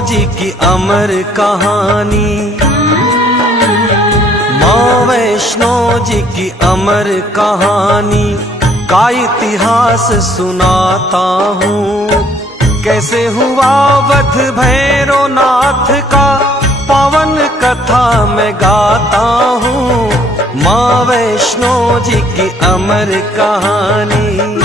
जी की अमर कहानी, माँ वैष्णो जी की अमर कहानी का इतिहास सुनाता हूँ। कैसे हुआ वध भैरव नाथ का पावन कथा मैं गाता हूँ। माँ वैष्णो जी की अमर कहानी,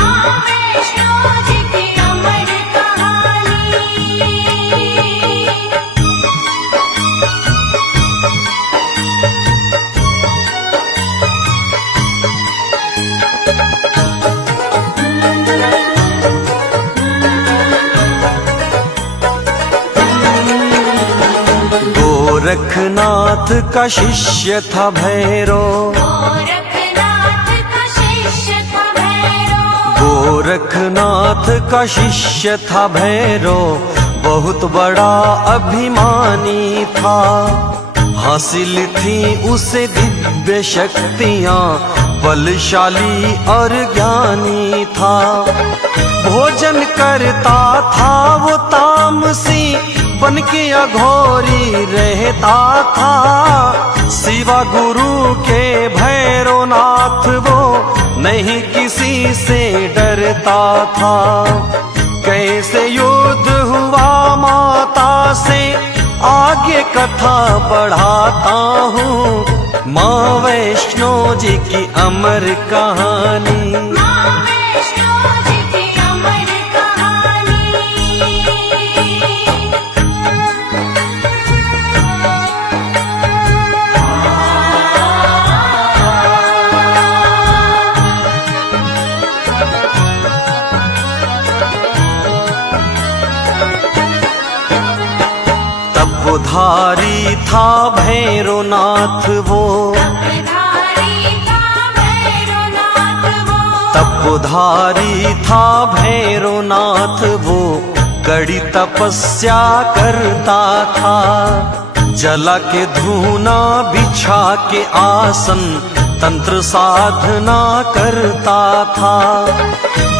गोरखनाथ का शिष्य था भैरव, गोरखनाथ का शिष्य था भैरव, बहुत बड़ा अभिमानी था। हासिल थी उसे दिव्य शक्तियाँ, बलशाली और ज्ञानी था। भोजन करता था वो तामसी, बन के अघोरी रहता था। शिवा गुरु के भैरवनाथ वो नहीं किसी से डरता था। कैसे युद्ध हुआ माता से, आगे कथा बढ़ाता हूँ। माँ वैष्णो जी की अमर कहानी, तपधारी था भैरवनाथ वो, तपधारी था भैरवनाथ वो, कड़ी तपस्या करता था। जला के धूना बिछा के आसन, तंत्र साधना करता था।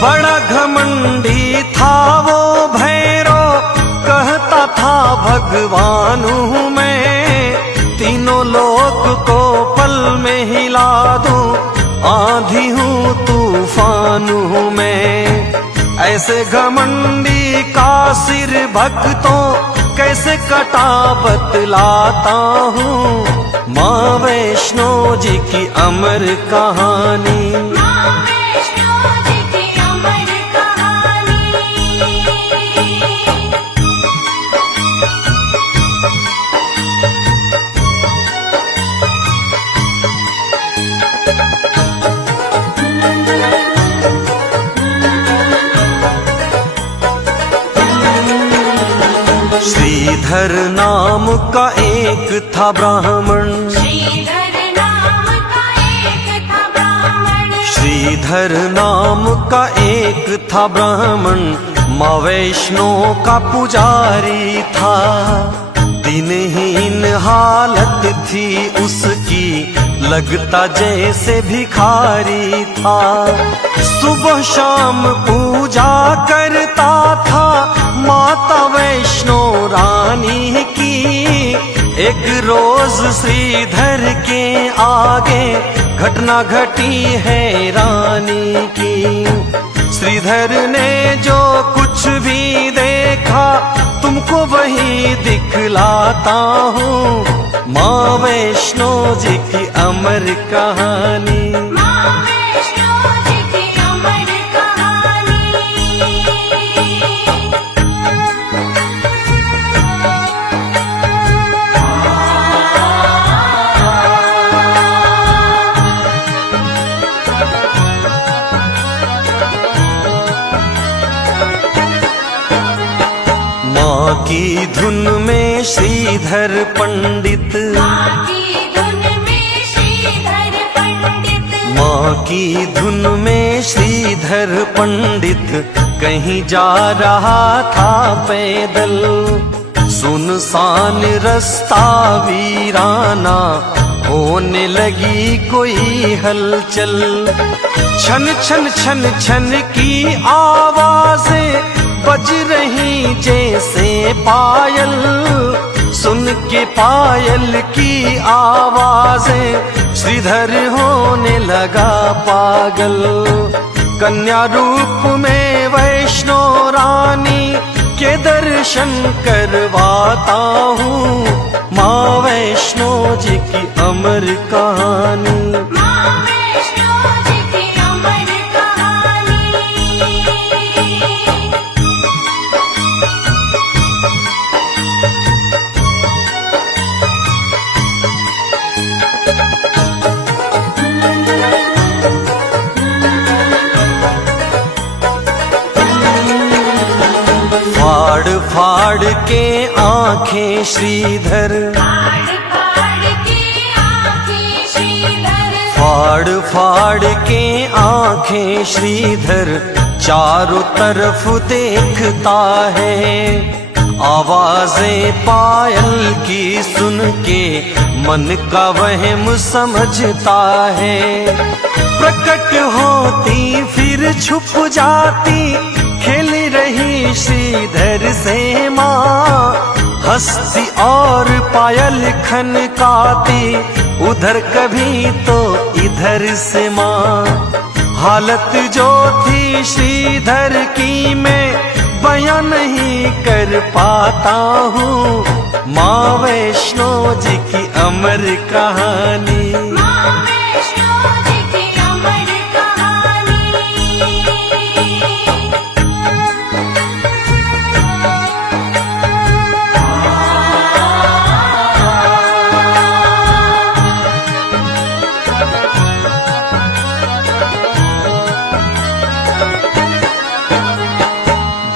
बड़ा घमंडी था वो भैरव, कहता था भगवान हूँ मैं, तीनों लोक को पल में हिला दूं, आंधी हूँ तूफान हूँ मैं। ऐसे घमंडी का सिर भक्तों कैसे कटा बतलाता हूँ। माँ वैष्णो जी की अमर कहानी, श्रीधर नाम का एक था ब्राह्मण, श्रीधर नाम का एक था ब्राह्मण, माँ वैष्णो का पुजारी था। दिनहीन हालत थी उसकी, लगता जैसे भिखारी था। सुबह शाम पूजा करता था माता वैष्णो रानी की। एक रोज श्रीधर के आगे घटना घटी है रानी की। श्रीधर ने जो कुछ भी देखा, तुमको वही दिखलाता हूँ। माँ वैष्णो जी की अमर कहानी, माँ की धुन में श्रीधर पंडित, माँ की धुन में श्रीधर पंडित कहीं जा रहा था पैदल। सुनसान रास्ता वीराना, होने लगी कोई हलचल। छन छन छन छन की आवाजें बज रही जैसे पायल, सुन के पायल की आवाजें श्रीधर होने लगा पागल। कन्या रूप में वैष्णो रानी के दर्शन करवाता हूँ, माँ वैष्णो जी की अमर कहानी। फाड़ फाड़ के आंखें श्रीधर, फाड़ फाड़ के आंखें श्रीधर चारों तरफ देखता है। आवाजें पायल की सुन के मन का वहम समझता है। प्रकट होती फिर छुप जाती, खेल रही श्रीधर से माँ, हंसती और पायल खनकाती, उधर कभी तो इधर से माँ। हालत जो थी श्रीधर की मैं बयां नहीं कर पाता हूँ, माँ वैष्णो जी की अमर कहानी।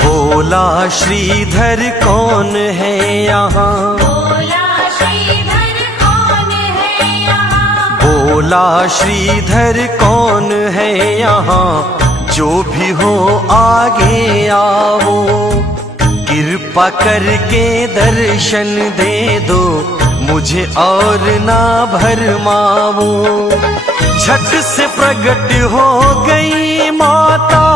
बोला श्रीधर कौन है यहाँ, बोला श्रीधर कौन है यहाँ, बोला श्रीधर कौन है यहाँ, जो भी हो आगे आओ, कृपा करके दर्शन दे दो, मुझे और ना भरमाओ। झट से प्रकट हो गई माता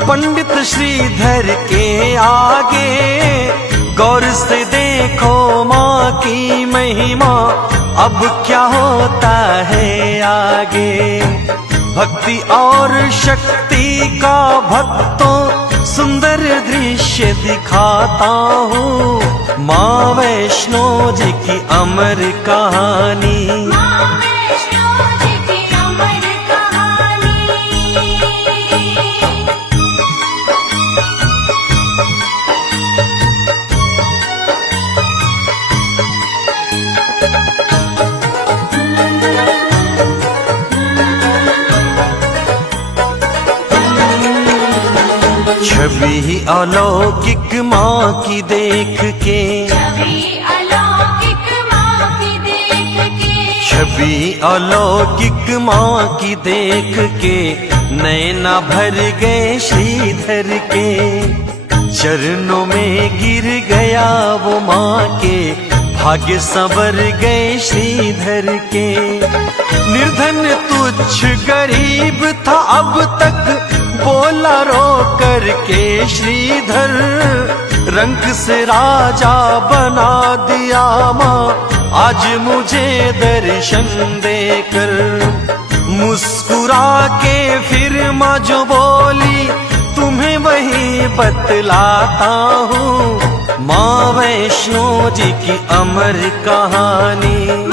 पंडित श्रीधर के आगे, गौर से देखो माँ की महिमा, अब क्या होता है आगे। भक्ति और शक्ति का भक्तों सुंदर दृश्य दिखाता हूँ, माँ वैष्णो जी की अमर कहानी। छवि अलौकिक माँ की देख के, छवि अलौकिक माँ की देख के, छवि अलौकिक माँ की देख के, नैना भर गए श्रीधर के। चरणों में गिर गया वो माँ के, भाग्य संवर गए श्रीधर के। निर्धन तुच्छ गरीब था अब तक, बोला रो करके श्रीधर, रंग से राजा बना दिया माँ, आज मुझे दर्शन देकर। मुस्कुरा के फिर माँ जो बोली, तुम्हें वही बतलाता हूँ, माँ वैष्णो जी की अमर कहानी।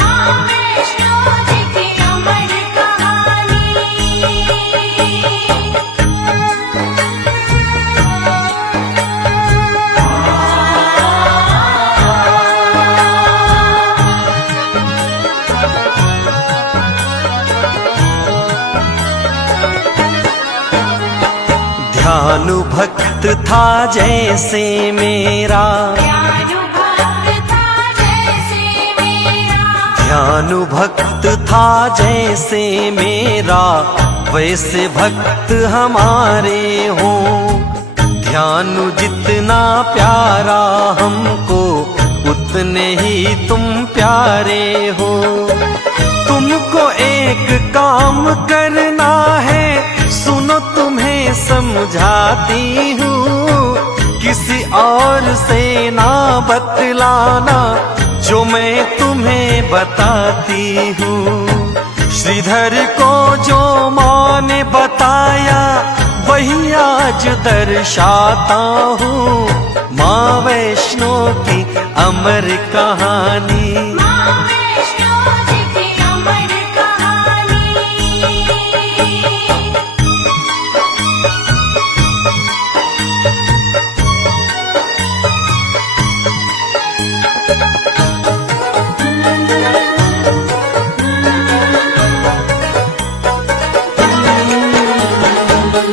ध्यानु भक्त था जैसे मेरा, ध्यानु भक्त था जैसे मेरा, ध्यानु भक्त था जैसे मेरा, वैसे भक्त हमारे हो। ध्यानु जितना प्यारा हमको, उतने ही तुम प्यारे हो। तुमको एक काम करना है, सुनो तुम्हें समझाती हूँ, किसी और से ना बतलाना जो मैं तुम्हें बताती हूँ। श्रीधर को जो माँ ने बताया वही आज दर्शाता हूँ। माँ वैष्णो की अमर कहानी, माँ वैष्णो जी की अमर कहानी।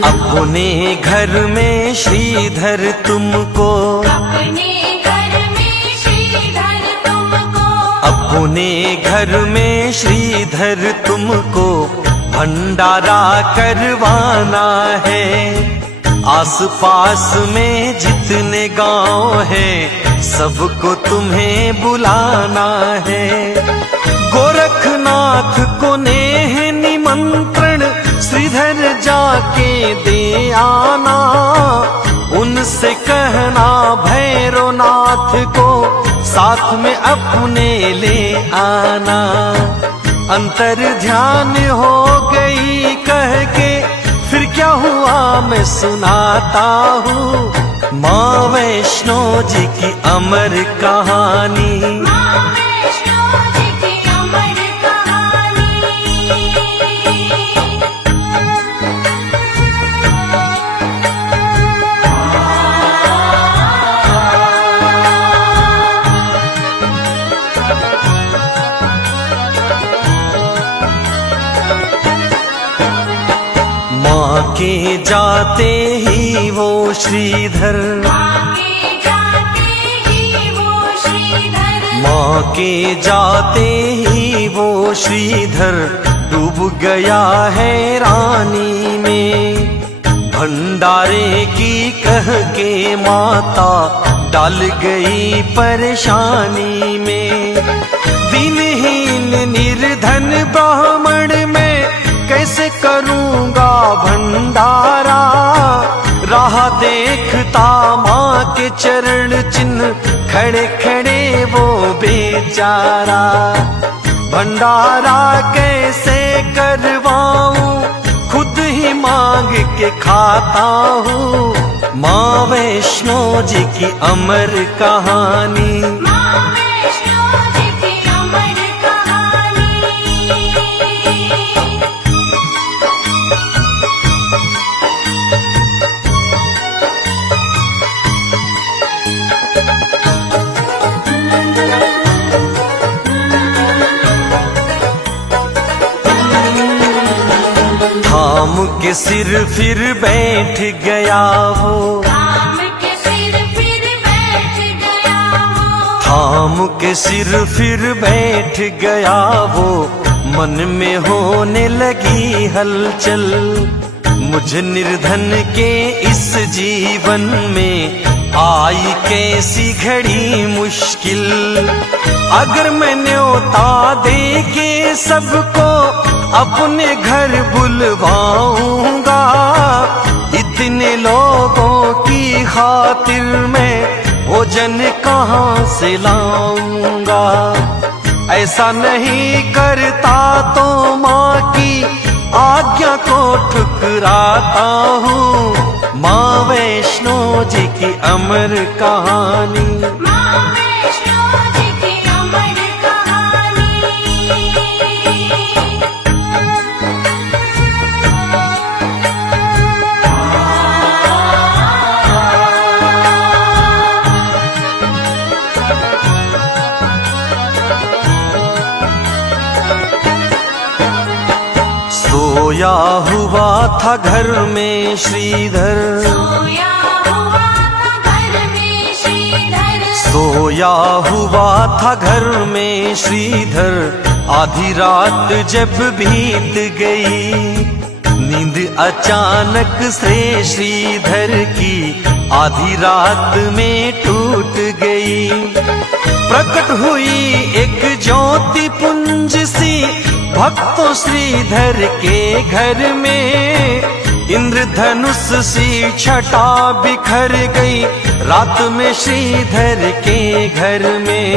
अपने घर में श्रीधर तुमको, अपने घर में श्रीधर तुमको, अपने घर में श्रीधर तुमको भंडारा करवाना है। आस पास में जितने गांव हैं सबको तुम्हें बुलाना है। गोरखनाथ को नेह निमंत्रण श्रीधर जाके दे आना। उनसे कहना भैरवनाथ को साथ में अपने ले आना। अंतर ध्यान हो गई कह के फिर क्या हुआ मैं सुनाता हूँ। माँ वैष्णो जी की अमर कहानी, माँ वैष्णो जी की अमर कहानी। माँ के जाते ही वो श्रीधर, आगे जाते ही वो श्रीधर, माँ के जाते ही वो श्रीधर डूब गया है रानी में। भंडारे की कह के माता डाल गई परेशानी में। दिनहीन निर्धन ब्राह्मण में कैसे करूँगा भंडारा। राह देखता माँ के चरण चिन्ह खड़े खड़े वो बेचारा। भंडारा कैसे करवाऊं खुद ही मांग के खाता हूँ। माँ वैष्णो जी की अमर कहानी, माँ वैष्णो जी की अमर कहानी। थाम के सिर फिर बैठ गया वो, राम के सिर फिर बैठ गया वो, थाम के सिर फिर बैठ गया वो। मन में होने लगी हलचल, मुझ निर्धन के इस जीवन में आई कैसी घड़ी मुश्किल। अगर मैं न्योता दे के सबको अपने घर बुलवाऊंगा, इतने लोगों की खातिर मैं भोजन कहाँ से लाऊंगा। ऐसा नहीं करता तो माँ की आज्ञा को ठुकराता हूँ। माँ वैष्णो जी की अमर कहानी, माँ वैष्णो जी की अमर कहानी। सोया हुआ था घर में श्रीधर, सोया हुआ था घर में श्रीधर, सोया हुआ था घर में श्रीधर। आधी रात जब बीत गई, नींद अचानक से श्रीधर की आधी रात में टूट गई। प्रकट हुई एक ज्योति पुंज सी भक्तों श्रीधर के घर में। इंद्रधनुष सी छटा बिखर गई रात में श्रीधर के घर में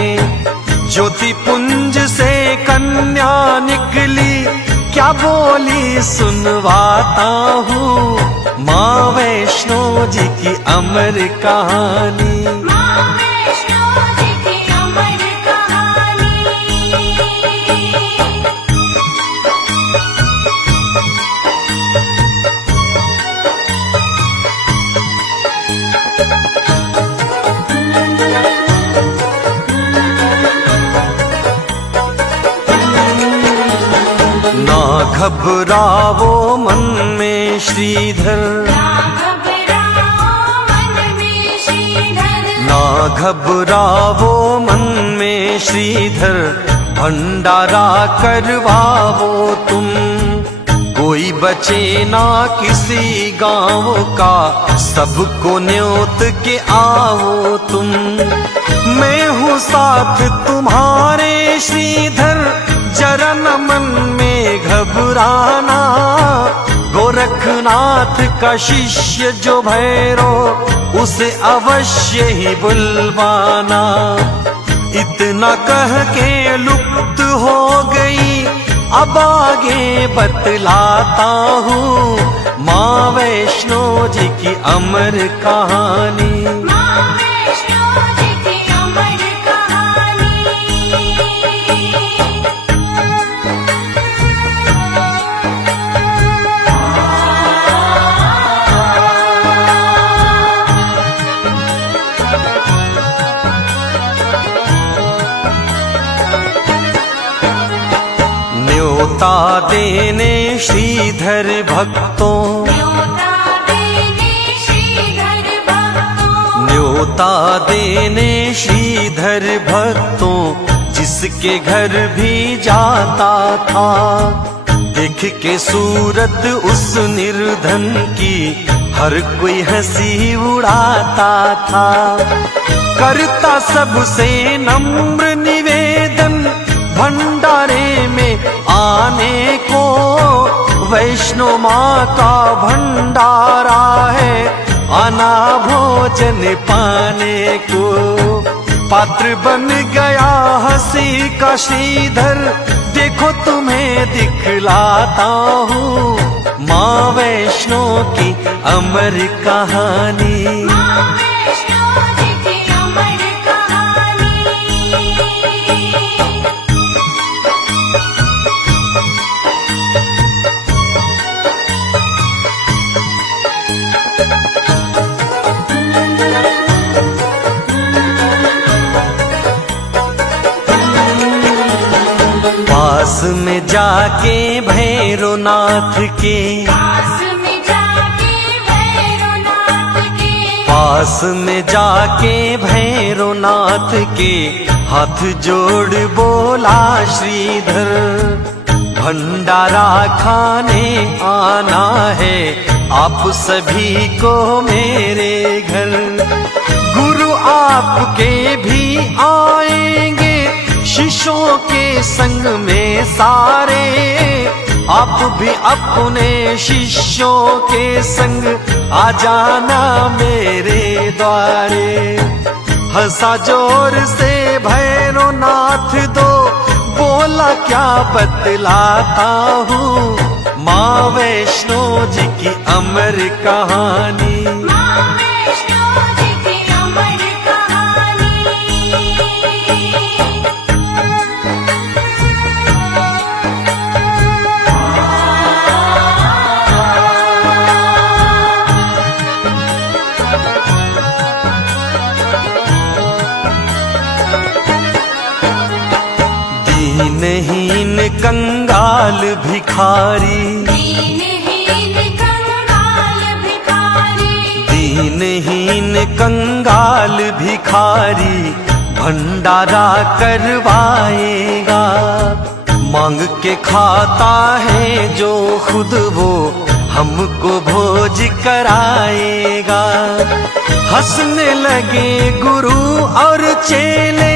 ज्योति पुंज से कन्या निकली, क्या बोली सुनवाता हूँ माँ वैष्णो जी की अमर कहानी। माँ वैष्णो जी की अमर कहानी। ना घबरावो मन में श्रीधर, ना घबरावो मन में श्रीधर, भंडारा करवाओ तुम, कोई बचे ना किसी गांव का, सबको न्योत के आओ तुम। मैं हूँ साथ तुम्हारे श्रीधर, जरा न मन में घबराना, गोरखनाथ का शिष्य जो भैरव, उसे अवश्य ही बुलवाना। इतना कह के लुप्त हो गई, अब आगे बतलाता हूँ माँ वैष्णो जी की अमर कहानी। माँ वैष्णो जी की अमर कहानी। न्योता देने श्रीधर भक्तों, न्योता देने श्रीधर भक्तों, न्योता देने श्रीधर भक्तों, जिसके घर भी जाता था, देख के सूरत उस निर्धन की, हर कोई हंसी उड़ाता था। करता सबसे नम्र निवेदन, भंडारे में आने को, वैष्णो माँ का भंडारा है, आना भोजन पाने को। पात्र बन गया हंसी का श्रीधर, देखो तुम्हें दिखलाता हूँ माँ वैष्णो की अमर कहानी। माँ वैष्णो जी की अमर कहानी। पास में जाके भैरवनाथ के, पास में जाके भैरवनाथ के, पास में जाके भैरवनाथ के, हाथ जोड़ बोला श्रीधर, भंडारा खाने आना है आप सभी को मेरे घर। गुरु आपके भी आएंगे शिष्यों के संग में सारे, आप भी अपने शिष्यों के संग आ जाना मेरे द्वारे। हंसा जोर से भैरवनाथ दो, बोला क्या बतलाता हूँ माँ वैष्णो जी की अमर कहानी। माँ वैष्णो जी की अमर कहानी। दीनहीन कंगाल भिखारी, दीनहीन कंगाल भिखारी, दीनहीन कंगाल भिखारी, भंडारा करवाएगा। मांग के खाता है जो खुद वो, हमको भोज कराएगा। हंसने लगे गुरु और चेले,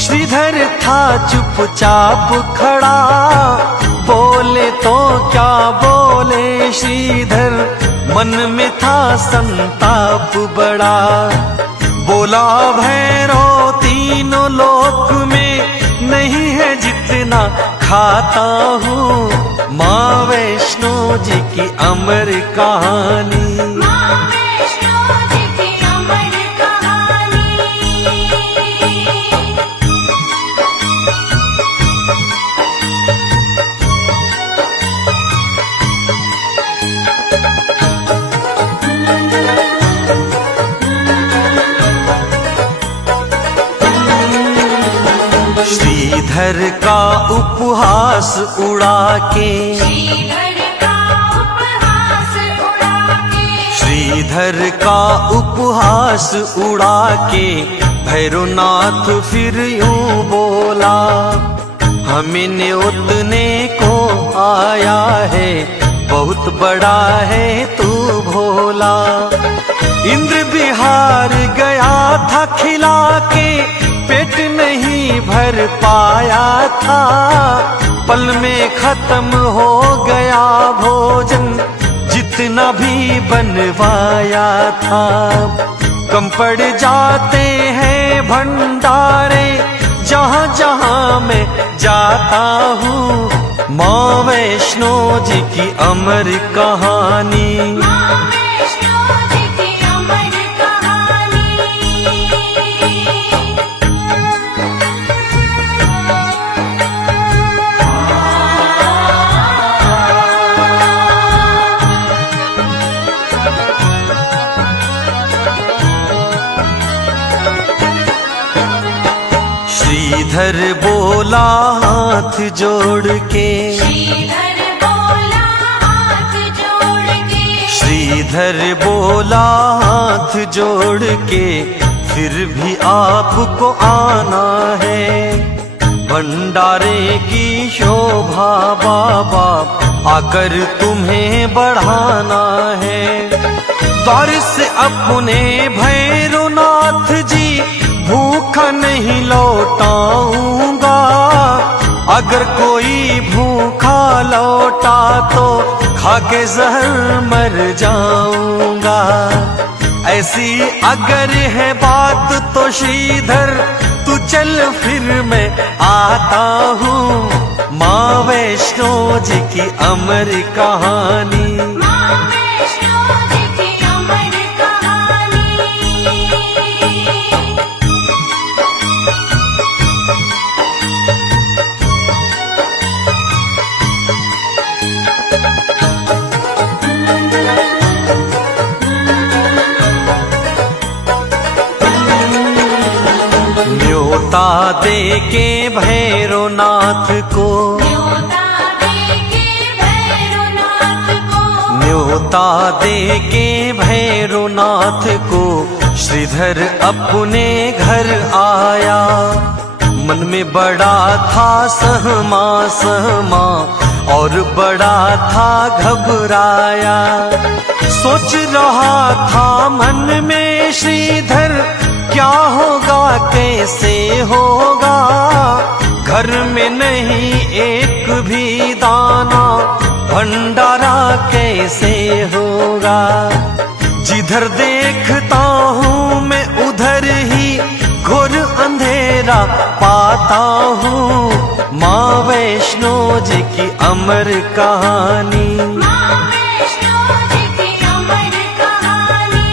श्रीधर था चुपचाप खड़ा, बोले तो क्या बोले श्रीधर, मन में था संताप बड़ा। बोला भैरव तीनों लोक में नहीं है जितना खाता हूँ। माँ वैष्णो जी की अमर कहानी, माँ वैष्णो जी की अमर कहानी। श्रीधर का उपहास उड़ा के, श्रीधर का उपहास उड़ा के, श्रीधर का उपहास उड़ा के भैरवनाथ फिर यूं बोला, हमें न्योतने को आया है, बहुत बड़ा है तू भोला। इंद्र बिहार गया था खिला के, पेट नहीं भर पाया था, पल में खत्म हो गया भोजन जितना भी बनवाया था। कम पड़ जाते हैं भंडारे जहाँ जहाँ मैं जाता हूँ। माँ वैष्णो जी की अमर कहानी, माँ वैष्णो जी की अमर कहानी। श्रीधर बोला हाथ जोड़ के, श्रीधर बोला हाथ जोड़ के, श्रीधर बोला हाथ जोड़ के, फिर भी आपको आना है। भंडारे की शोभा बाबा आकर तुम्हें बढ़ाना है। द्वार से अपने भैरवनाथ जी भूखा नहीं लौटाऊंगा, अगर कोई भूखा लौटा तो खाके जहर मर जाऊंगा। ऐसी अगर है बात तो श्रीधर तू चल फिर मैं आता हूँ। माँ वैष्णो जी की अमर कहानी, माँ वैष्णो जी की अमर कहानी। न्योता दे के भैरवनाथ को, न्योता दे के भैरवनाथ को, न्योता दे के भैरवनाथ को श्रीधर अपने घर आया। मन में बड़ा था सहमा सहमा और बड़ा था घबराया। सोच रहा था मन में श्रीधर क्या होगा कैसे होगा, घर में नहीं एक भी दाना, भंडारा कैसे होगा। जिधर देखता हूँ मैं उधर ही घोर अंधेरा पाता हूँ। माँ वैष्णो जी की अमर कहानी, माँ वैष्णो जी की अमर कहानी।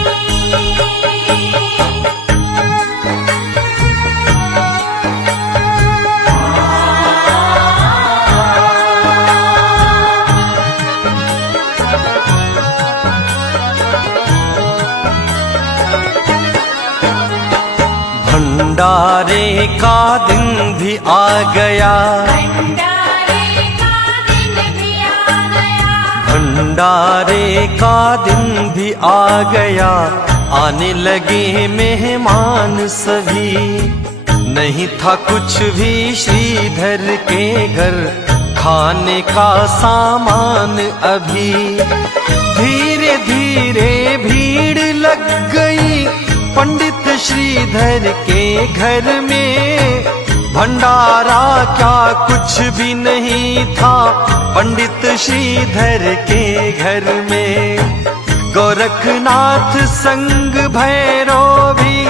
भंडारे का दिन भी आ गया, भंडारे का दिन भी आ गया, भंडारे का दिन भी आ गया। आने लगे मेहमान सभी, नहीं था कुछ भी श्रीधर के घर खाने का सामान अभी। धीरे धीरे भीड़ लग गई पंडित श्रीधर के घर में। भंडारा क्या कुछ भी नहीं था पंडित श्रीधर के घर में। गोरखनाथ संग भैरव भी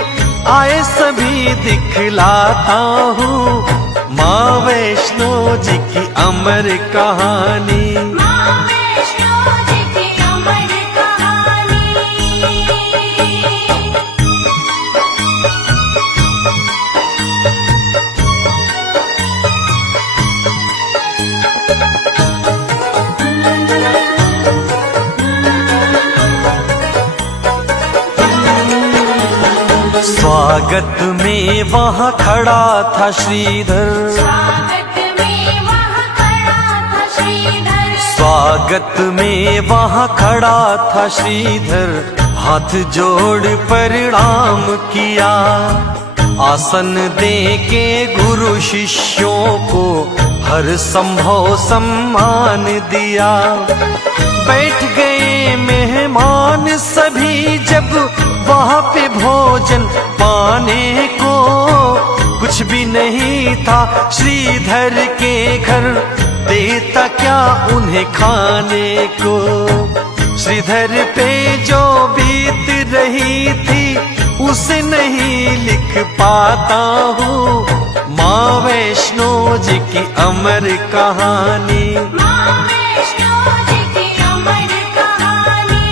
आए सभी दिखलाता हूँ माँ वैष्णो जी की अमर कहानी। माँ वैष्णो जी की अमर कहानी। स्वागत में वहाँ खड़ा था श्रीधर, स्वागत में वहाँ खड़ा था श्रीधर। स्वागत में वहाँ खड़ा था श्रीधर, हाथ जोड़ प्रणाम किया, आसन दे के गुरु शिष्यों को हर संभव सम्मान दिया। बैठ गए मेहमान सभी जब वहाँ पे भोजन पाने को, कुछ भी नहीं था श्रीधर के घर, देता क्या उन्हें खाने को। श्रीधर पे जो बीत रही थी उसे नहीं लिख पाता हूँ, माँ वैष्णो जी की अमर कहानी। माँ वैष्णो जी की अमर कहानी।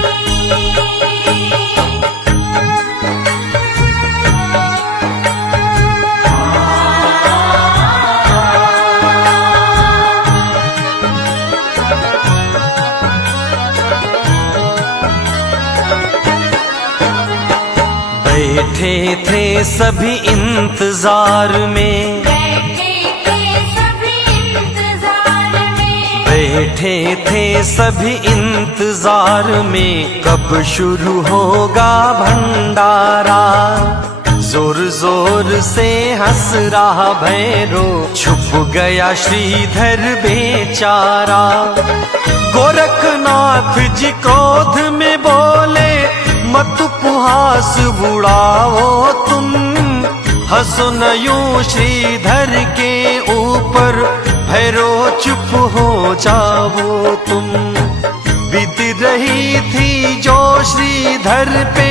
बैठे थे सभी इंतजार में, बैठे थे सभी इंतजार में। बैठे थे सभी इंतजार में, कब शुरू होगा भंडारा। जोर जोर से हंस रहा भैरो, छुप गया श्रीधर बेचारा। गोरखनाथ जी क्रोध में बोले, मत उपहास बुढ़ाओ तुम, हंसो न यूं श्रीधर के ऊपर, भैरो चुप हो जाओ तुम। बीत रही थी जो श्रीधर पे,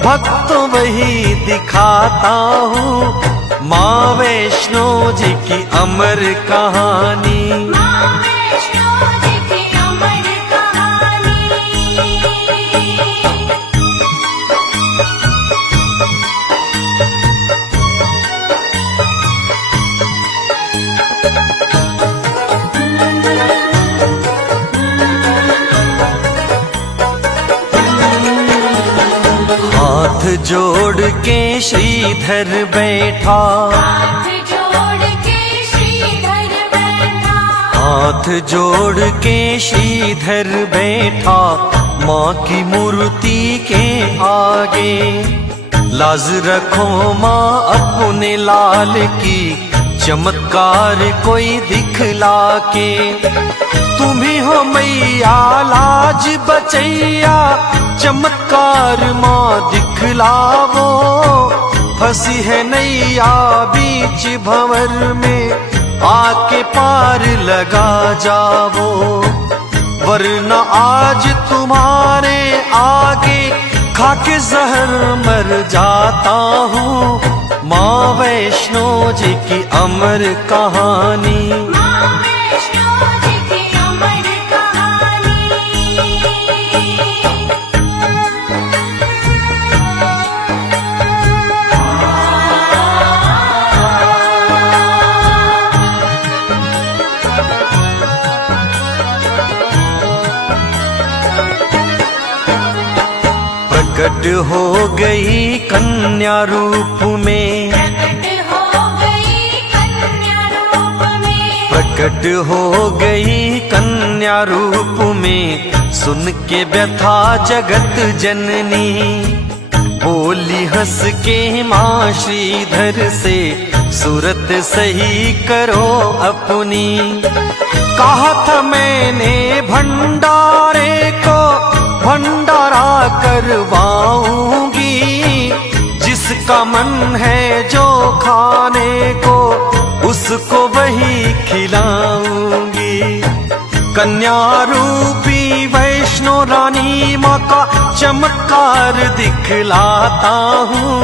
भक्त वही दिखाता हूँ, माँ वैष्णो जी की अमर कहानी। माँ वैष्णो जी की अमर कहानी। हाथ जोड़ के श्रीधर बैठा, हाथ जोड़ के श्रीधर बैठा। हाथ जोड़ के श्रीधर बैठा, माँ की मूर्ति के आगे। लाज रखो माँ अपने लाल की, चमत्कार कोई दिखला के। तुम्ही हो मैया लाज बचैया, चमत्कार माँ दिखलावो। फंसी है नैया बीच भंवर में, आके पार लगा जावो। वरना आज तुम्हारे आगे खाके जहर मर जाता हूँ, माँ वैष्णो जी की अमर कहानी। माँ वैष्णो जी की अमर कहानी। प्रकट हो गई कन्या रूप में, प्रकट हो गई कन्या रूप में। प्रकट हो गई कन्या रूप में, सुन के व्यथा जगत जननी। बोली हंस के माँ श्रीधर से, सूरत सही करो अपनी। कहा था मैंने भंडारे को, भंडारा करवाऊंगी। जिसका मन है जो खाने को, उसको वही खिलाऊंगी। कन्या रूपी वैष्णो रानी माँ का चमत्कार दिखलाता हूँ,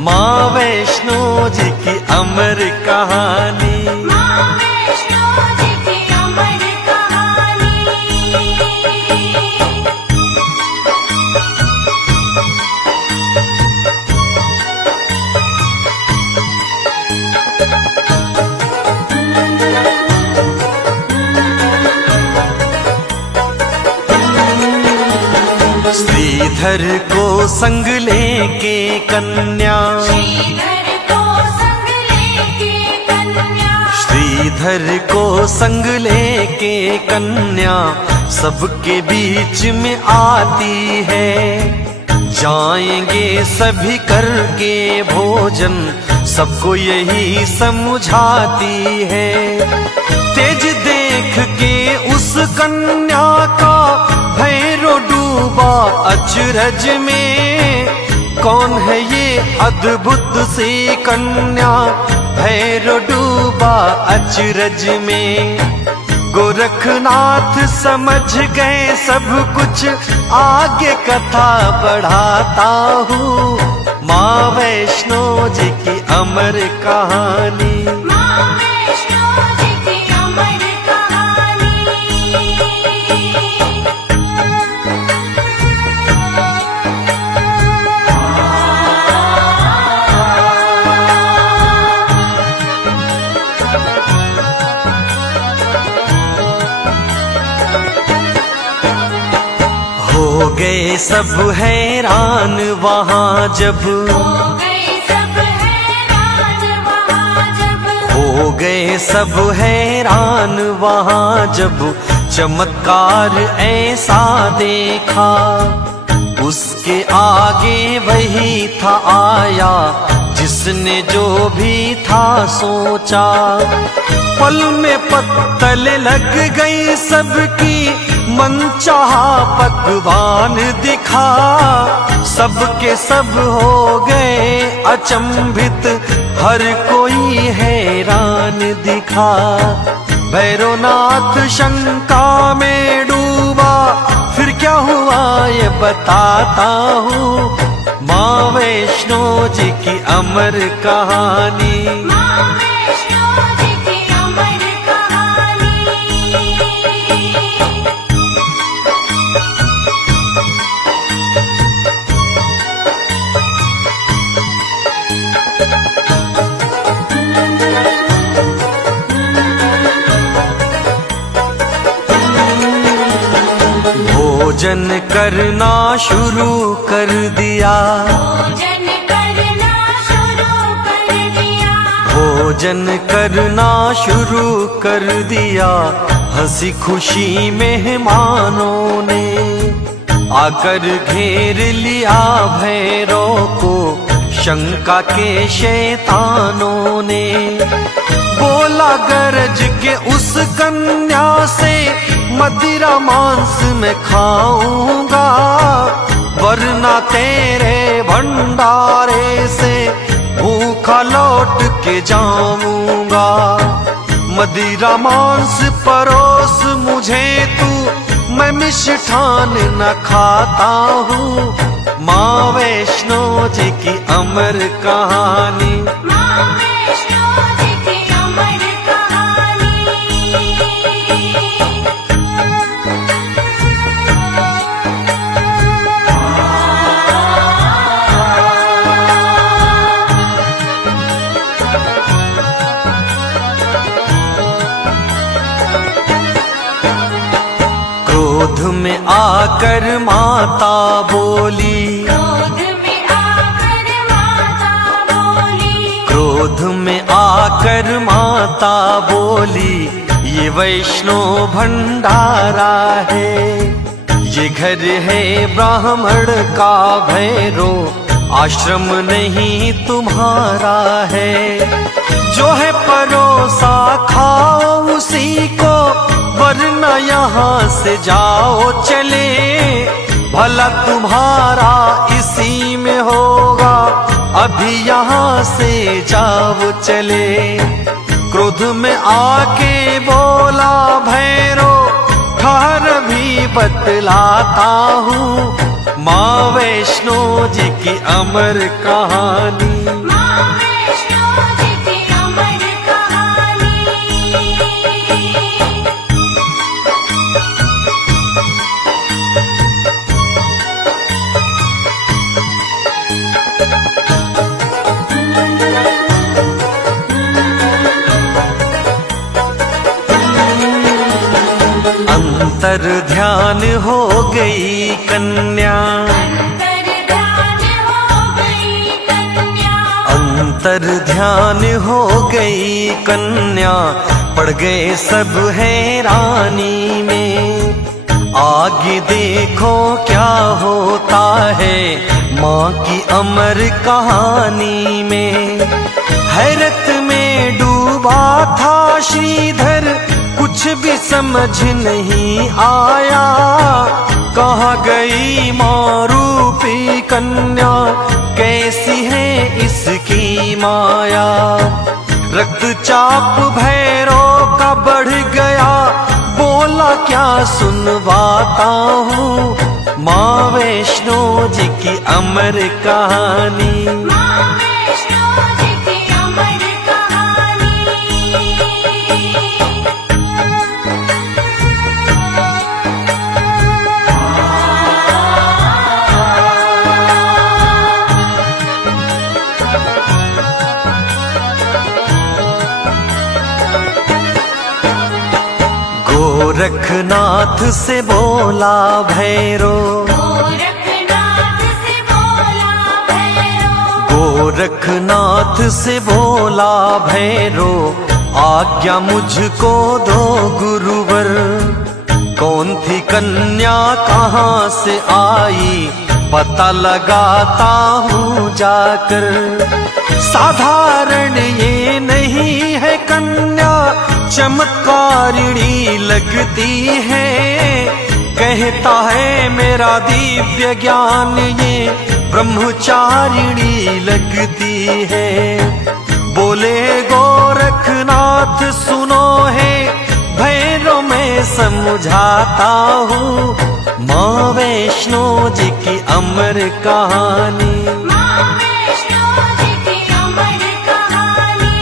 माँ वैष्णो जी की अमर कहानी। माँ वैष्णो जी की अमर कहानी। श्रीधर को संग लेके कन्या, श्रीधर को संग लेके कन्या, श्रीधर को संग लेके कन्या सबके बीच में आती है। जाएंगे सभी करके भोजन, सबको यही समझाती है। तेज देख के उस कन्या का भैरो डूबा अचरज में। कौन है ये अद्भुत सी कन्या, भैरो डूबा अचरज में। गोरखनाथ समझ गए सब कुछ, आगे कथा बढ़ाता हूँ। माँ वैष्णो जी की अमर कहानी। माँ वैष्णो जी की अमर कहानी। हो गए सब हैरान वहाँ जब, हो गए सब हैरान वहाँ जब, हो गए सब हैरान वहाँ जब चमत्कार ऐसा देखा। उसके आगे वही था आया जिसने जो भी था सोचा। पल में पत्तल लग गई सबकी, मनचाहा पकवान दिखा। सबके सब हो गए अचंभित, हर कोई हैरान दिखा। भैरवनाथ शंका में डूबा, फिर क्या हुआ ये बताता हूँ। माँ वैष्णो जी की अमर कहानी। माँ वैष्णो जी की अमर कहानी। भोजन करना शुरू कर दिया, भोजन करना शुरू कर दिया, भोजन करना शुरू कर दिया। हंसी खुशी मेहमानों ने आकर घेर लिया भैरव को, शंका के शैतानों ने। बोला गरज के उस कन्या से, मदिरा मांस में खाऊंगा, वरना तेरे भंडारे से भूखा लौट के जाऊंगा। मदिरा मांस परोस मुझे तू, मैं मिष्ठान न खाता हूँ। माँ वैष्णो जी की अमर कहानी। माँ वैष्णो जी की अमर कहानी। क्रोध में आकर माता बोली, क्रोध में आकर माता बोली, क्रोध में आकर माता बोली। ये वैष्णो भंडारा है, ये घर है ब्राह्मण का भैरो, आश्रम नहीं तुम्हारा है। जो है परोसा खाओ उसी को, वरना यहाँ से जाओ चले। भला तुम्हारा इसी में होगा, अभी यहाँ से जाओ चले। क्रोध में आके बोला भैरो, ठहर भी बतलाता हूँ। माँ वैष्णो जी की अमर कहानी। माँ वैष्णो जी की अमर कहानी। अंतर ध्यान हो गई कन्या, अंतर ध्यान हो गई कन्या। अंतर ध्यान हो गई कन्या, पड़ गए सब हैरानी में। आगे देखो क्या होता है माँ की अमर कहानी में। हैरत में डूबा था श्रीधर, कुछ भी समझ नहीं आया। कहाँ गई माँ रूपी कन्या, कैसी है इसकी माया। रक्तचाप भैरव का बढ़ गया, बोला क्या सुनवाता हूँ माँ वैष्णो जी की अमर कहानी। माँ वैष्णो जी की अमर कहानी। गोरखनाथ से बोला भैरव, गोरखनाथ से बोला भैरव। गोरखनाथ से बोला भैरव, आज्ञा मुझको दो गुरुवर। कौन थी कन्या कहाँ से आई, पता लगाता हूँ जाकर। साधारण ये नहीं है कन्या, चमत्कारिणी लगती है। कहता है मेरा दिव्य ज्ञान, ये ब्रह्मचारिणी लगती है। बोले गोरखनाथ सुनो है भैरव, मैं समझाता हूँ माँ वैष्णो जी की अमर कहानी। माँ वैष्णो जी की अमर कहानी।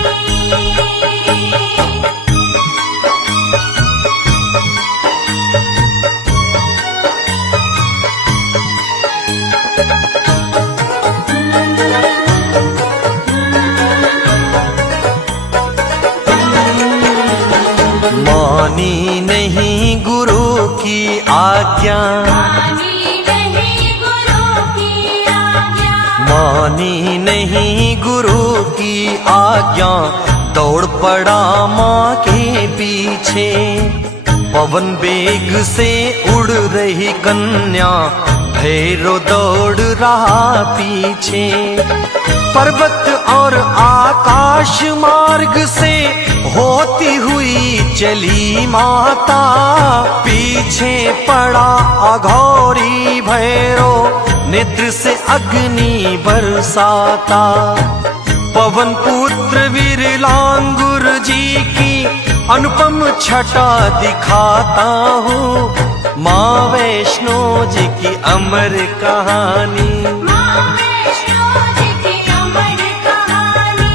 मानी नहीं गुरु की आज्ञा, मानी नहीं गुरु की आज्ञा। मानी नहीं गुरु की आज्ञा, दौड़ पड़ा माँ के पीछे। पवन वेग से उड़ रही कन्या, भैरव दौड़ रहा पीछे। पर्वत और आकाश मार्ग से होती हुई चली माता, पीछे पड़ा अघोरी भैरव, नेत्र से अग्नि बरसाता। पवन पुत्र वीर लांगुर जी की अनुपम छटा दिखाता हूँ माँ वैष्णो जी की अमर कहानी। माँ वैष्णो जी की अमर कहानी।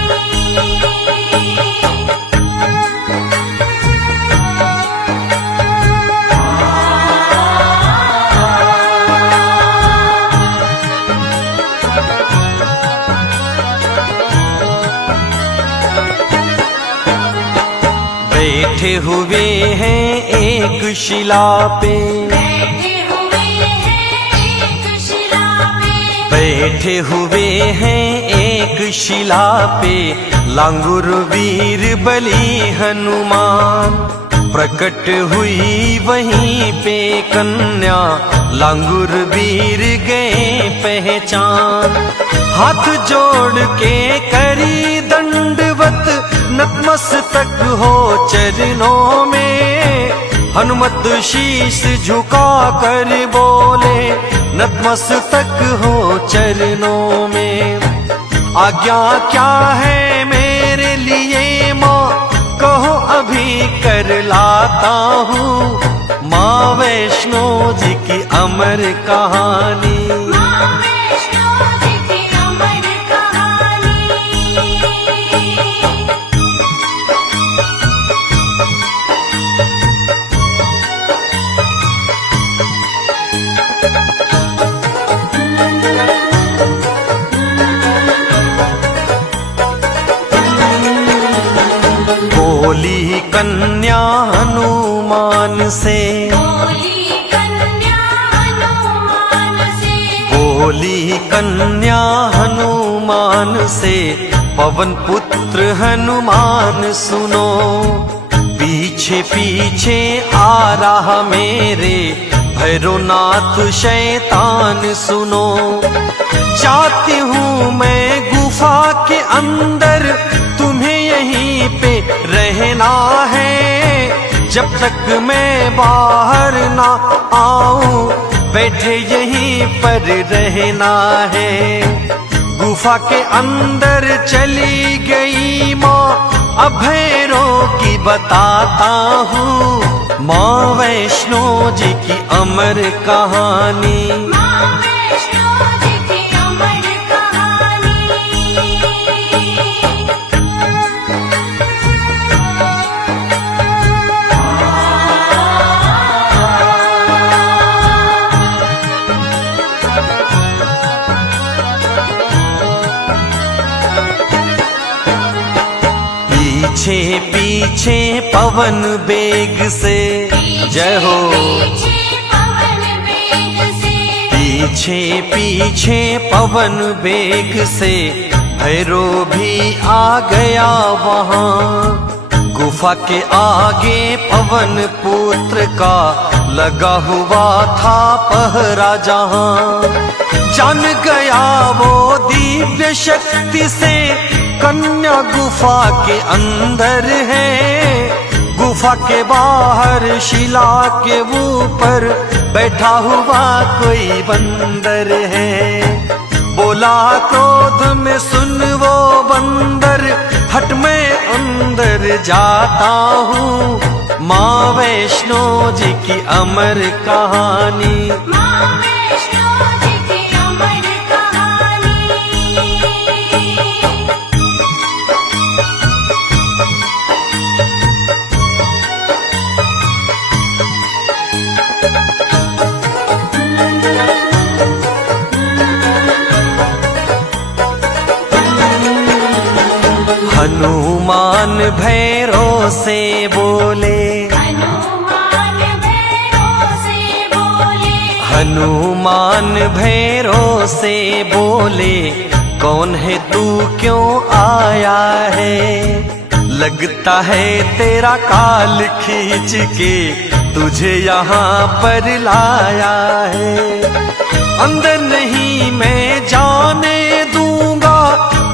बैठे हुए हैं एक शिला पे, बैठे हुए हैं एक शिला पे। बैठे हुए हैं एक शिला पे, लांगुर वीर बली हनुमान। प्रकट हुई वहीं पे कन्या, लांगुर वीर गए पहचान। हाथ जोड़ के करी दंडवत, नतमस्तक हो चरणों में। हनुमत शीश झुका कर बोले, नतमस्तक हो चरणों में। आज्ञा क्या है मेरे लिए माँ, कहो अभी कर लाता हूँ माँ वैष्णो जी की की अमर कहानी। माँ वैष्णो जी की अमर कहानी। बोली कन्या हनुमान से, बोली कन्या हनुमान से, बोली कन्या हनुमान से, पवन पुत्र हनुमान सुनो, पीछे पीछे आ रहा मेरे भैरवनाथ शैतान सुनो। जाती हूँ मैं गुफा के अंदर, तुम्हें यहीं पे रहना है, जब तक मैं बाहर ना आऊं बैठे यहीं पर रहना है। गुफा के अंदर चली गई माँ, अब भैरव की बताता हूँ, माँ वैष्णो जी की अमर कहानी। माँ वैष्णो जी की अमर कहानी। पीछे पीछे पवन बेग से, जय हो। पीछे पवन वेग से, पीछे पीछे पवन बेग से, भैरव भी आ गया वहाँ। गुफा के आगे पवन पुत्र का लगा हुआ था पहरा जहाँ। जान गया वो दिव्य शक्ति से, कन्या गुफा के अंदर है। गुफा के बाहर शिला के ऊपर बैठा हुआ कोई बंदर है। बोला क्रोध में सुन वो बंदर, हट मैं अंदर जाता हूँ, माँ वैष्णो जी की अमर कहानी। माँ वैष्णो जी की अमर कहानी। हनुमान भैरव से बोले, हनुमान भैरव से बोले, हनुमान भैरव से बोले, कौन है तू क्यों आया है? लगता है तेरा काल खींच के तुझे यहाँ पर लाया है। अंदर नहीं मैं जाने दूंगा,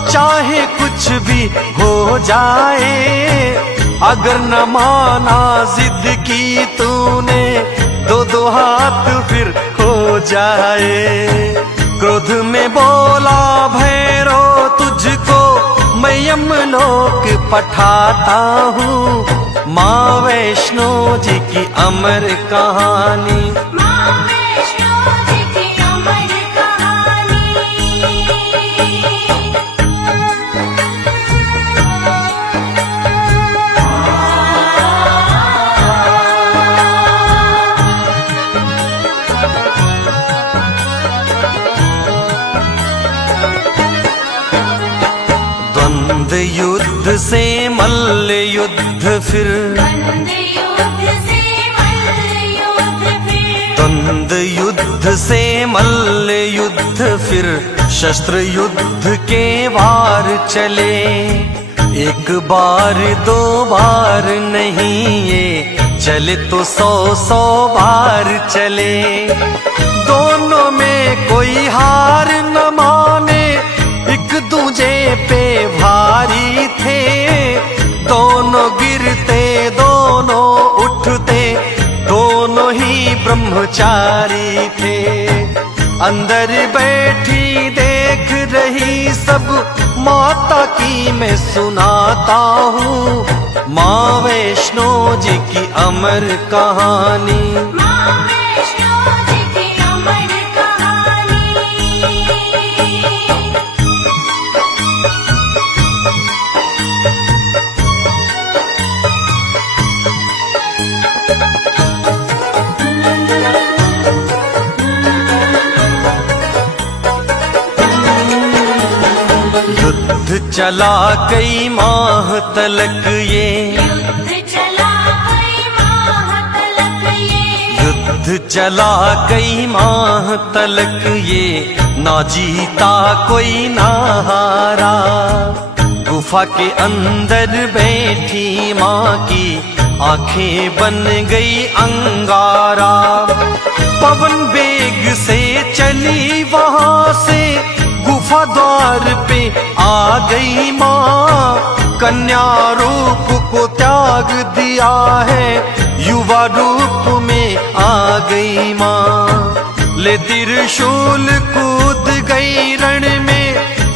चाहे कुछ भी हो जाए। अगर न माना जिद की तूने, दो दो हाथ फिर हो जाए। क्रोध में बोला भैरव तुझको मैं यमलोक पठाता हूँ, माँ वैष्णो जी की अमर कहानी। माँ वैष्णो जी की अमर कहानी। द्वंद्व युद्ध से मल्ल युद्ध फिर, द्वंद्व युद्ध से मल्ल युद्ध फिर, द्वंद्व युद्ध से मल्ल युद्ध फिर, शस्त्र युद्ध के वार चले। एक बार दो बार नहीं ये चले तो 100 बार चले। दोनों में कोई हार न माने, एक दूजे पे भारी थे। दोनों गिरते दोनों उठते, दोनों ही ब्रह्मचारी थे। अंदर बैठी देख रही सब माता की मैं सुनाता हूँ, माँ वैष्णो जी की अमर कहानी। माँ वैष्णो जी चला कई माह तलक ये, युद्ध चला कई माह तलक ये, युद्ध चला कई माह तलक ये, ना जीता कोई ना हारा। गुफा के अंदर बैठी माँ की आंखें बन गई अंगारा। पवन बेग से चली वहां से गुफा द्वार पे आ गई माँ। कन्या रूप को त्याग दिया है, युवा रूप में आ गई माँ। ले त्रिशूल कूद गई रण में,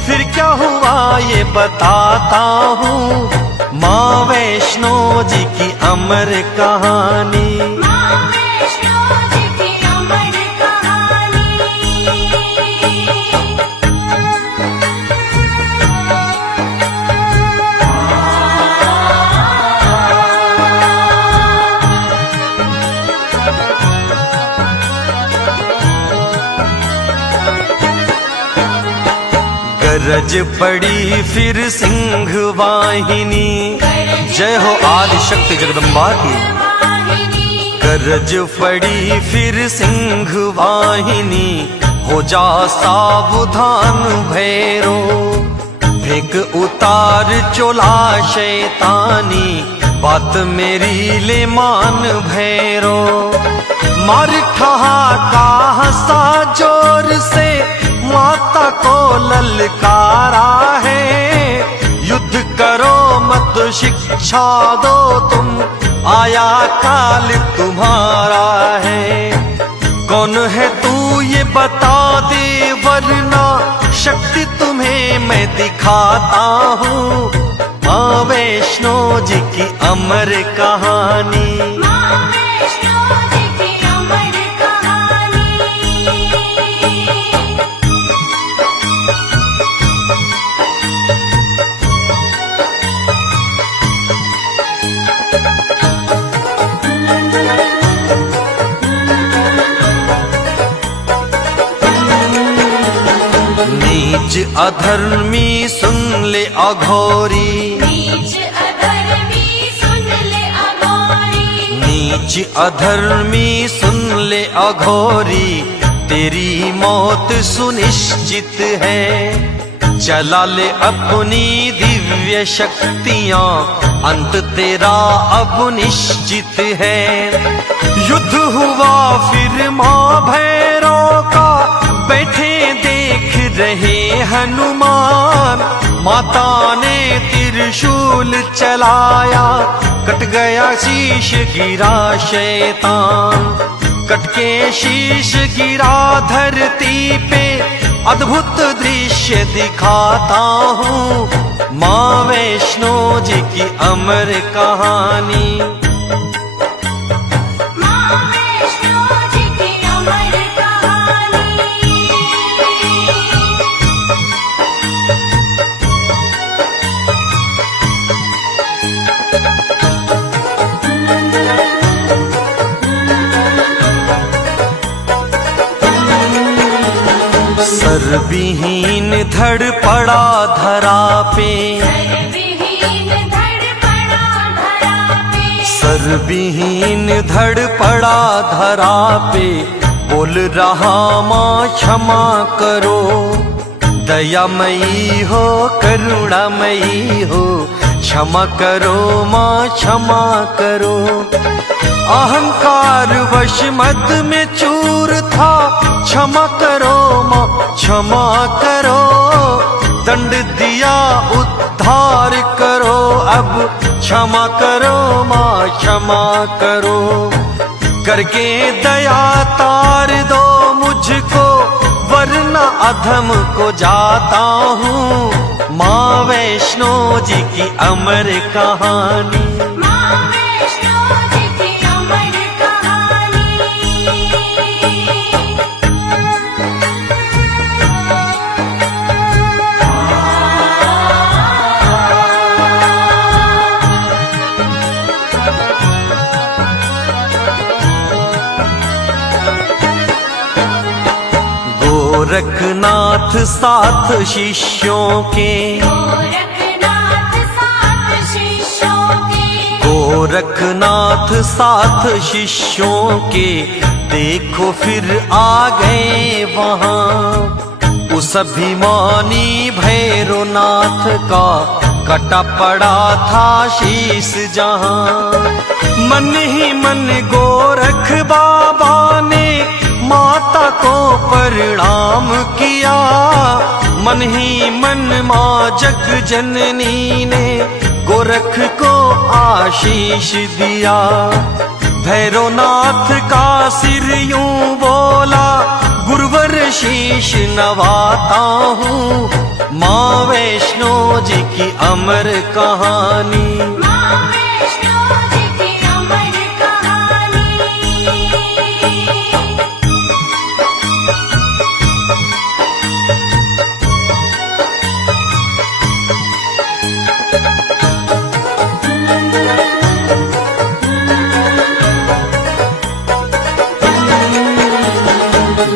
फिर क्या हुआ ये बताता हूँ। माँ वैष्णो जी की अमर कहानी, माँ वैष्णो जी की अमर कहानी। गरज पड़ी फिर सिंह वाहिनी, जय हो आदि शक्ति जगदम्बा की। वाहिनी, गरज पड़ी फिर सिंह वाहिनी, हो जा सावधान भैरो। फेंक उतार चोला शैतानी, बात मेरी ले मान भैरो। मार ठहाका हंसा जोर से, माता को ललकारा है। युद्ध करो मत शिक्षा दो तुम, आया काल तुम्हारा है। कौन है तू ये बता दे, वरना शक्ति तुम्हें मैं दिखाता हूँ। माँ वैष्णो जी की अमर कहानी, माँ वैष्णो जी की अमर कहानी। नीच अधर्मी सुन ले अघोरी, नीच अधर्मी सुन ले अघोरी, नीच अधर्मी सुन ले अघोरी। तेरी मौत सुनिश्चित है, चला ले अपनी दिव्य शक्तियां, अंत तेरा अब निश्चित है। युद्ध हुआ फिर माँ भैरव का, बैठे देख रहे हनुमान। माता ने त्रिशूल चलाया, कट गया शीश गिरा शैतान। कट के शीश गिरा धरती पे, अद्भुत दृश्य दिखाता हूँ। माँ वैष्णो जी की अमर कहानी, माँ वैष्णो जी की अमर कहानी। सरविहीन धड़ पड़ा धरा पे, सरविहीन धड़ पड़ा धरा पे, सरविहीन धड़ पड़ा धरा पे। बोल रहा माँ क्षमा करो, दयामयी हो करुणामयी हो। क्षमा करो माँ क्षमा करो। अहंकार वश मद में चूर था, क्षमा करो माँ क्षमा करो। दंड दिया उद्धार करो, अब क्षमा करो माँ क्षमा करो। करके दया तार दो मुझको, वरना अधम को जाता हूँ। माँ वैष्णो जी की अमर कहानी, माँ वैष्णो जी की अमर कहानी। गोरखनाथ साथ शिष्यों के, गोरखनाथ गोरखनाथ साथ शिष्यों के देखो फिर आ गए वहाँ। उस अभिमानी भैरवनाथ का कटा पड़ा था शीस जहाँ। मन ही मन गोरख बाबा ने माता को प्रणाम किया। मन ही मन माँ जग जननी ने गोरख को आशीष दिया। भैरवनाथ का सिर यूं बोला, गुरुवर शीश नवाता हूँ। माँ वैष्णो जी की अमर कहानी, माँ वैष्णो जी की अमर कहानी।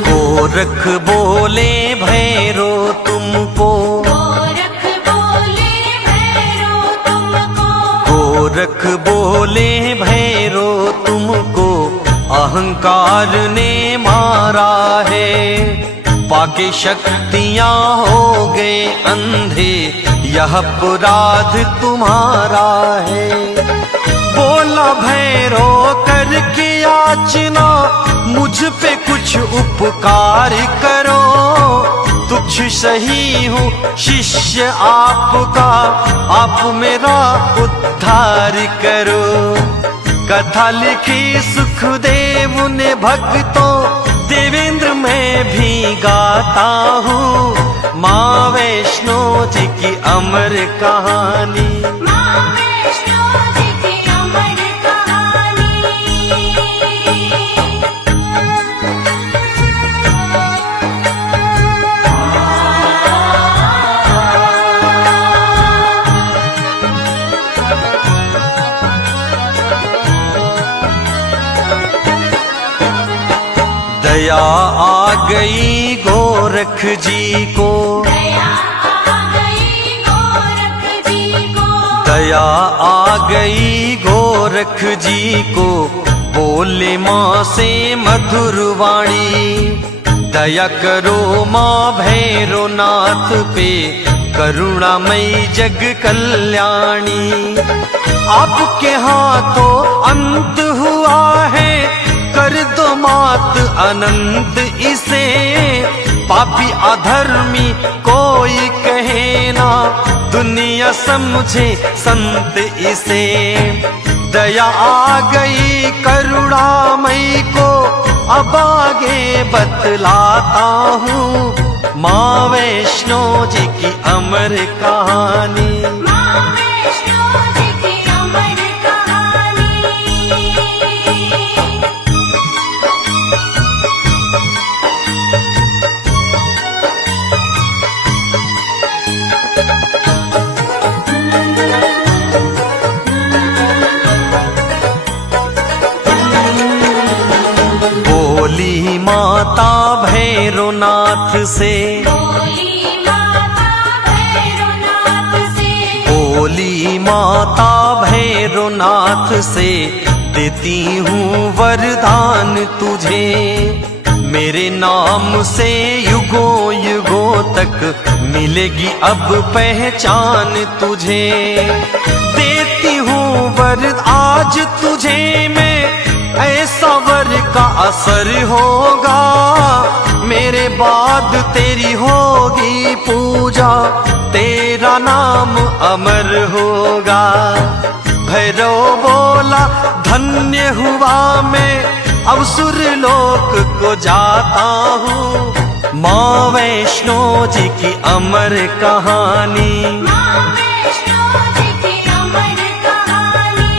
गोरख बोले भैरो तुमको, गोरख बोले भैरो तुमको, गोरख बोले भैरो तुमको अहंकार ने मारा है। पाके शक्तियाँ हो गए अंधे, यह अपराध तुम्हारा है। बोला भैरो करके याचना, मुझ पे कुछ उपकार करो। तुच्छ सही हूँ शिष्य आपका, आप मेरा उद्धार करो। कथा लिखी सुखदेव ने भक्तों, देवेंद्र मैं भी गाता हूँ। माँ वैष्णो जी की अमर कहानी, माँ वैष्णो जी की अमर कहानी। दया आ गई गोरख जी को, दया आ गई गोरख जी को, दया आ गई गोरख जी को। बोले माँ से मधुर वाणी, दया करो माँ भैरवनाथ पे, करुणामयी जग कल्याणी। आपके हाथों अंत हुआ है, कर दो मात अनंत इसे। पापी अधर्मी कोई कहे ना, दुनिया समझे संत इसे। दया आ गई करुणामयी को, अब आगे बतलाता हूँ। माँ वैष्णो जी की अमर कहानी, माँ वैष्णो जी की अमर कहानी। बोली माता भैरवनाथ से, बोली माता भैरवनाथ से, बोली माता भैरवनाथ से, देती हूँ वरदान तुझे। मेरे नाम से युगों युगों तक मिलेगी अब पहचान तुझे। देती हूँ वर आज तुझे मैं, ऐसा वर का असर होगा। मेरे बाद तेरी होगी पूजा, तेरा नाम अमर होगा। भैरव बोला धन्य हुआ मैं, अब सुरलोक को जाता हूँ। माँ वैष्णो जी की अमर कहानी, माँ वैष्णो जी की अमर कहानी।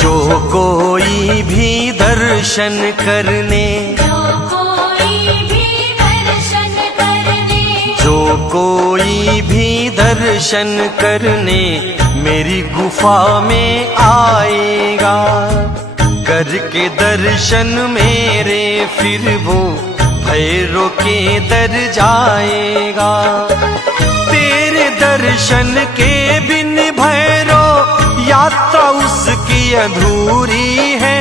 जो कोई भी दर्शन करने, जो कोई भी दर्शन करने, जो कोई भी दर्शन करने मेरी गुफा में आएगा। करके दर्शन मेरे फिर वो भैरो के दर जाएगा। तेरे दर्शन के बिन भैरो यात्रा उसकी अधूरी है।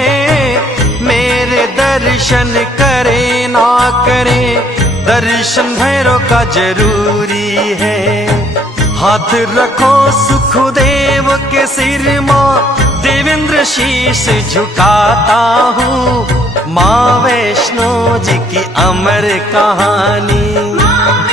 मेरे दर्शन करे ना करे दर्शन भैरो का जरूरी है। हाथ रखो सुखदेव के सिर माँ देवेंद्र शीश झुकाता हूँ। माँ वैष्णो जी की अमर कहानी। माँ